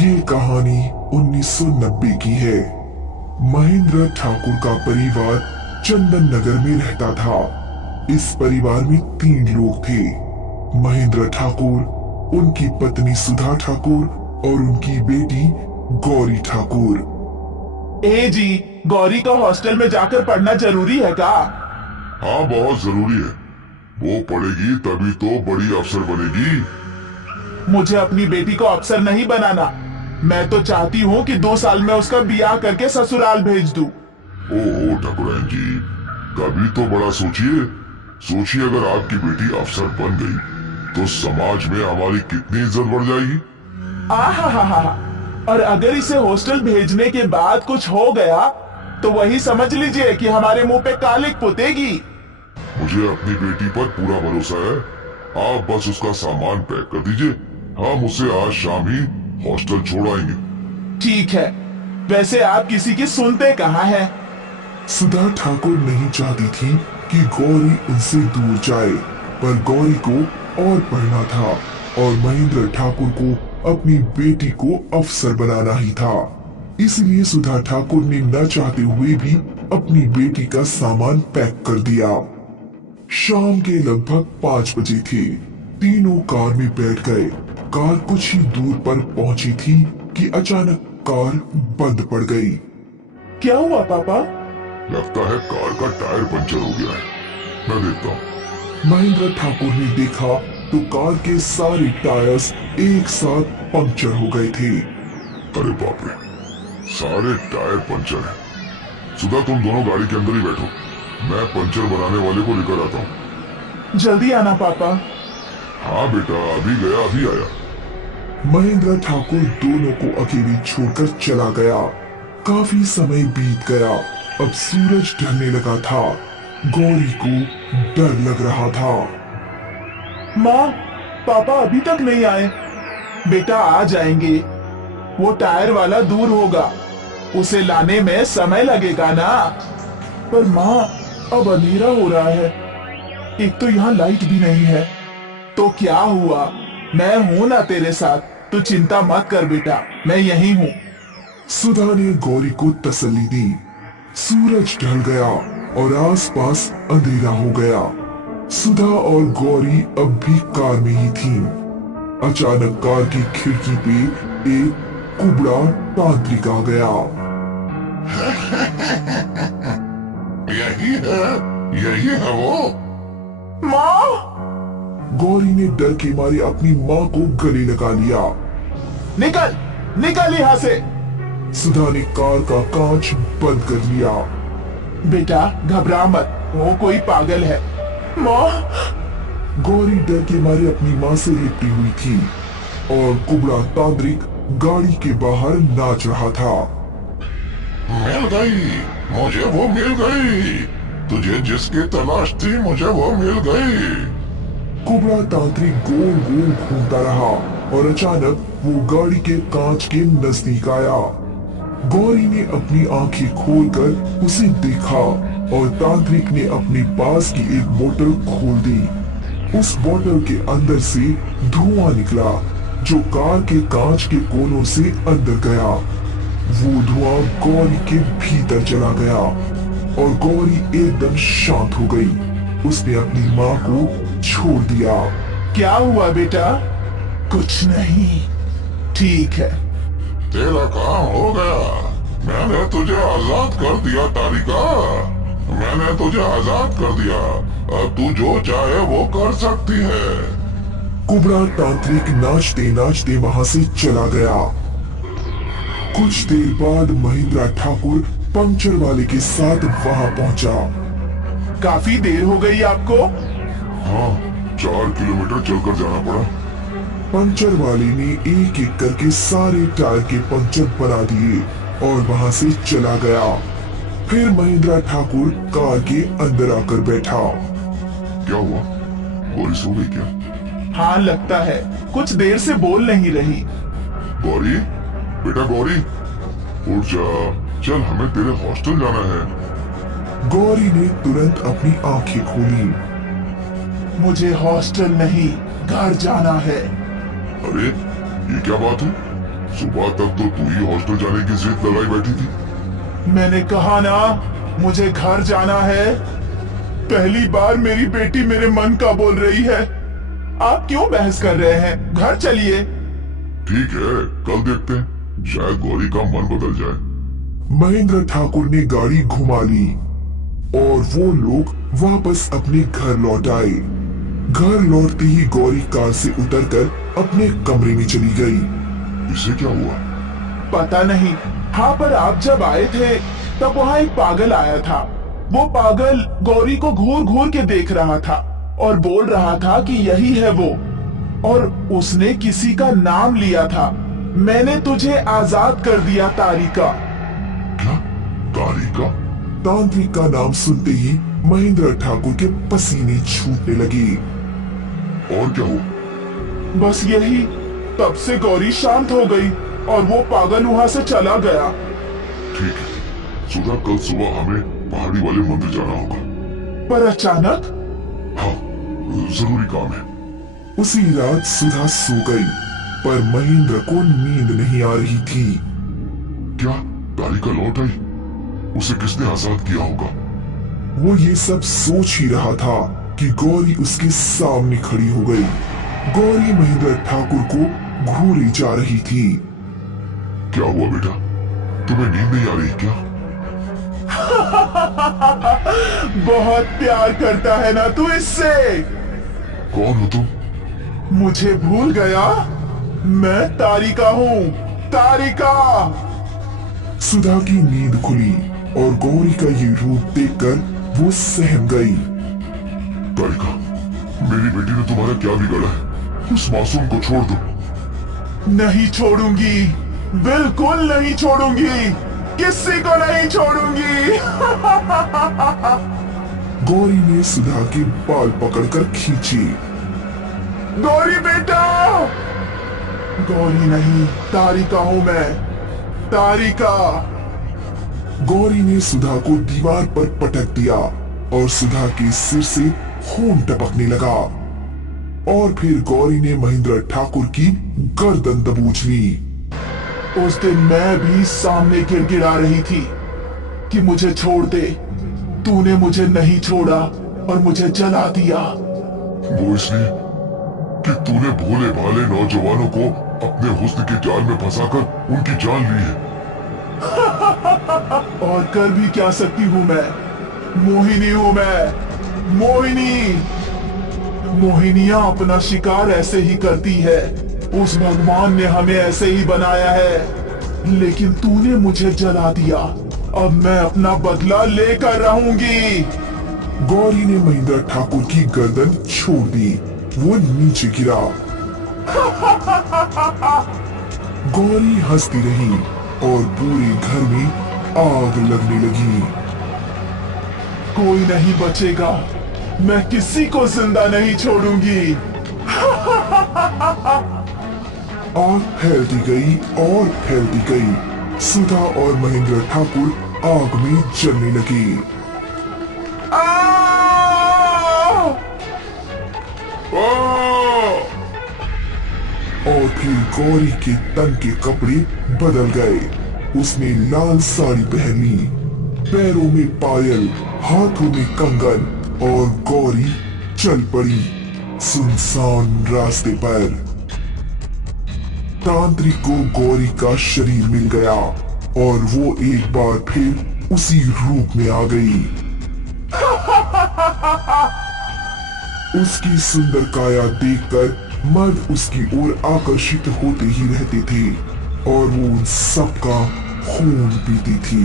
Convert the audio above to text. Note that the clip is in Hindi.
ये कहानी 1990 की है। महेंद्र ठाकुर का परिवार चंदन नगर में रहता था। इस परिवार में 3 लोग थे, महेंद्र ठाकुर, उनकी पत्नी सुधा ठाकुर और उनकी बेटी गौरी ठाकुर। ए जी, गौरी का हॉस्टल में जाकर पढ़ना जरूरी है का? हाँ, बहुत जरूरी है। वो पढ़ेगी तभी तो बड़ी अफसर बनेगी। मुझे अपनी बेटी को अफसर नहीं बनाना। मैं तो चाहती हूँ कि 2 साल में उसका ब्याह करके ससुराल भेज दूं। ओहो ठाकुरन जी, कभी तो बड़ा सोचिए अगर आपकी बेटी अफसर बन गई तो समाज में हमारी कितनी इज्जत बढ़ जाएगी। आहा, और अगर इसे हॉस्टल भेजने के बाद कुछ हो गया तो वही समझ लीजिए कि हमारे मुंह पे कालिक पुतेगी। मुझे अपनी बेटी पर पूरा भरोसा है। आप बस उसका सामान पैक कर दीजिए, हम उसे आज शाम ही हॉस्टल छोड़ आएंगे। ठीक है, वैसे आप किसी की सुनते कहाँ हैं? सुधा ठाकुर नहीं चाहती थी कि गौरी उनसे दूर जाए, पर गौरी को और पढ़ना था और महेंद्र ठाकुर को अपनी बेटी को अफसर बनाना ही था। इसलिए सुधा ठाकुर ने न चाहते हुए भी अपनी बेटी का सामान पैक कर दिया। शाम के लगभग 5 बजे थे। तीनों कार में बैठ गए। कार कुछ ही दूर पर पहुंची थी कि अचानक कार बंद पड़ गई। क्या हुआ पापा? लगता है कार का टायर पंचर हो गया है, मैं देखता हूँ। महेंद्र ठाकुर ने देखा तो कार के सारे टायर्स एक साथ पंक्चर हो गए थे। अरे बाप रे, सारे टायर पंचर हैं। सुधा, तुम दोनों गाड़ी के अंदर ही बैठो, मैं पंचर बनाने वाले को लेकर आता हूँ। जल्दी आना पापा। हाँ बेटा, अभी गया अभी आया। महेंद्र ठाकुर दोनों को अकेले छोड़कर चला गया। काफी समय बीत गया। अब सूरज ढलने लगा था। गौरी को डर लग रहा था। माँ, पापा अभी तक नहीं आए। बेटा आ जाएंगे, वो टायर वाला दूर होगा, उसे लाने में समय लगेगा ना। पर माँ, अब अंधेरा हो रहा है, एक तो यहाँ लाइट भी नहीं है। तो क्या हुआ, मैं हूं ना तेरे साथ, तू चिंता मत कर बेटा, मैं यहीं हूँ। सुधा ने गौरी को तसल्ली दी। सूरज ढल गया और आसपास अंधेरा हो गया। सुधा और गौरी अब भी कार में ही थीं। अचानक कार की खिड़की पे एक कुबड़ा तांत्रिक आ गया। यही है वो। माँ! गौरी ने डर के मारे अपनी माँ को गले लगा लिया। निकल यहाँ से। सुधा ने कार का कांच बंद कर लिया। बेटा घबरा मत, वो कोई पागल है। माँ! गौरी डर के मारे अपनी माँ से लिपटी हुई थी और कुबड़ा तांत्रिक गाड़ी के बाहर नाच रहा था। मिल गई, मुझे वो मिल गई। तुझे जिसकी तलाश थी मुझे वो मिल गई। कुबड़ा तांत्रिक गोल गोल घूमता रहा और अचानक वो गाड़ी के कांच के नजदीक आया। गौरी ने अपनी आंखें खोलकर उसे देखा और तांत्रिक ने अपने पास की एक बोतल खोल दी। उस बोतल के अंदर से धुआं निकला जो कार के कांच के कोनों से अंदर गया। वो धुआं गौरी के भीतर चला गया और गौरी एकदम शांत हो गई। उसने अपनी माँ को छोड़ दिया। क्या हुआ बेटा? कुछ नहीं, ठीक है। तेरा काम हो गया, मैंने तुझे आजाद कर दिया तारिका, मैंने तुझे आजाद कर दिया। अब तू जो चाहे वो कर सकती है। कुबड़ा तांत्रिक नाचते नाचते वहाँ से चला गया। कुछ देर बाद महेंद्र ठाकुर पंक्चर वाले के साथ वहाँ पहुँचा। काफी देर हो गई आपको? हाँ, 4 किलोमीटर चलकर जाना पड़ा। पंक्चर वाले ने एक एक करके सारे टायर के पंक्चर बना दिए और वहाँ से चला गया। फिर महेंद्र ठाकुर कार के अंदर आकर बैठा। क्या हुआ, गौरी सो गई क्या? हाँ लगता है, कुछ देर से बोल नहीं रही। गौरी, बेटा गौरी, उठ जा, चल हमें तेरे हॉस्टल जाना है। गौरी ने तुरंत अपनी आंखें खोली। मुझे हॉस्टल नहीं, घर जाना है। अरे ये क्या बात है? सुबह तक तो तू ही हॉस्टल जाने की जिद लगाई बैठी थी। मैंने कहा ना, मुझे घर जाना है। पहली बार मेरी बेटी मेरे मन का बोल रही है। आप क्यों बहस कर रहे हैं? घर चलिए। ठीक है, कल देखते हैं, शायद गौरी का मन बदल जाए। महेंद्र ठाकुर ने गाड़ी घुमा ली और वो लोग वापस अपने घर लौट आए। घर लौटते ही गौरी कार से उतरकर अपने कमरे में चली गई। इसे क्या हुआ? पता नहीं। हाँ, पर आप जब आए थे तब वहाँ एक पागल आया था। वो पागल गौरी को घूर घूर के देख रहा था और बोल रहा था कि यही है वो, और उसने किसी का नाम लिया था। मैंने तुझे आजाद कर दिया तारिका। क्या? तारिका? तांत्रिक का नाम सुनते ही महेंद्र ठाकुर के पसीने छूटने लगे। और क्या हुआ? बस यही। तब से गौरी शांत हो गई और वो पागल वहाँ से चला गया। ठीक है, सुधा, कल सुबह हमें पहाड़ी वाले मंदिर जाना होगा। पर अचानक? हाँ, जरूरी काम है। उसी रात सुधा सो गई, पर महेंद्र को नींद नहीं आ रही थी। क्या तारिका लौट आई? उसे किसने आजाद किया होगा? वो ये सब सोच ही रहा था कि गौरी उसके सामने खड़ी हो गई। गौरी महेंद्र ठाकुर को घूरे जा रही थी। क्या हुआ बेटा? तुम्हें नींद नहीं आ रही क्या? बहुत प्यार करता है ना तू इससे? कौन हो तुम? मुझे भूल गया? मैं तारिका हूँ, तारिका। सुधा की नींद खुली और गौरी का ये रूप देखकर वो सहम गई। तारिका, मेरी बेटी ने तुम्हारा क्या बिगाड़ा है? उस मासूम को छोड़ दो। नहीं छोड़ूंगी, बिल्कुल नहीं छोड़ूंगी, किसी को नहीं छोड़ूंगी। गौरी ने सुधा के बाल पकड़कर खींचे। गौरी बेटा! गौरी नहीं, तारिका हूं मैं, तारिका। गौरी ने सुधा को दीवार पर पटक दिया और सुधा के सिर से खून टपकने लगा। और फिर गौरी ने महेंद्र ठाकुर की गर्दन दबोच ली। उस दिन मैं भी सामने गिड़गिड़ा रही थी कि मुझे छोड़ दे। तूने मुझे नहीं छोड़ा और मुझे जला दिया। वो इसलिए कि तूने भोले भाले नौजवानों को अपने हुस्न के जाल में फंसाकर उनकी जान ली है। और कर भी क्या सकती हूँ मैं? मोहिनी हूँ मैं, मोहिनी। मोहिनियां अपना शिकार ऐसे ही करती है। उस भगवान ने हमें ऐसे ही बनाया है, लेकिन तूने मुझे जला दिया। अब मैं अपना बदला लेकर रहूंगी। गौरी ने महेंद्र ठाकुर की गर्दन छोड़ दी। वो नीचे गिरा। गौरी हंसती रही और पूरे घर में आग लगने लगी। कोई नहीं बचेगा, मैं किसी को जिंदा नहीं छोड़ूंगी। आग फैलती गई और फैलती गई। सुधा और महेंद्र ठाकुर आग में जलने लगे। और फिर गौरी के तन के कपड़े बदल गए। उसने लाल साड़ी पहन ली, पैरों में पायल, हाथों में कंगन, और गौरी चल पड़ी सुनसान रास्ते पर। तांत्रिक को गौरी का शरीर मिल गया और वो एक बार फिर उसी रूप में आ गई। उसकी सुंदर काया देखकर मर्द उसकी ओर आकर्षित होते ही रहते थे और वो उन सबका खून पीती थी।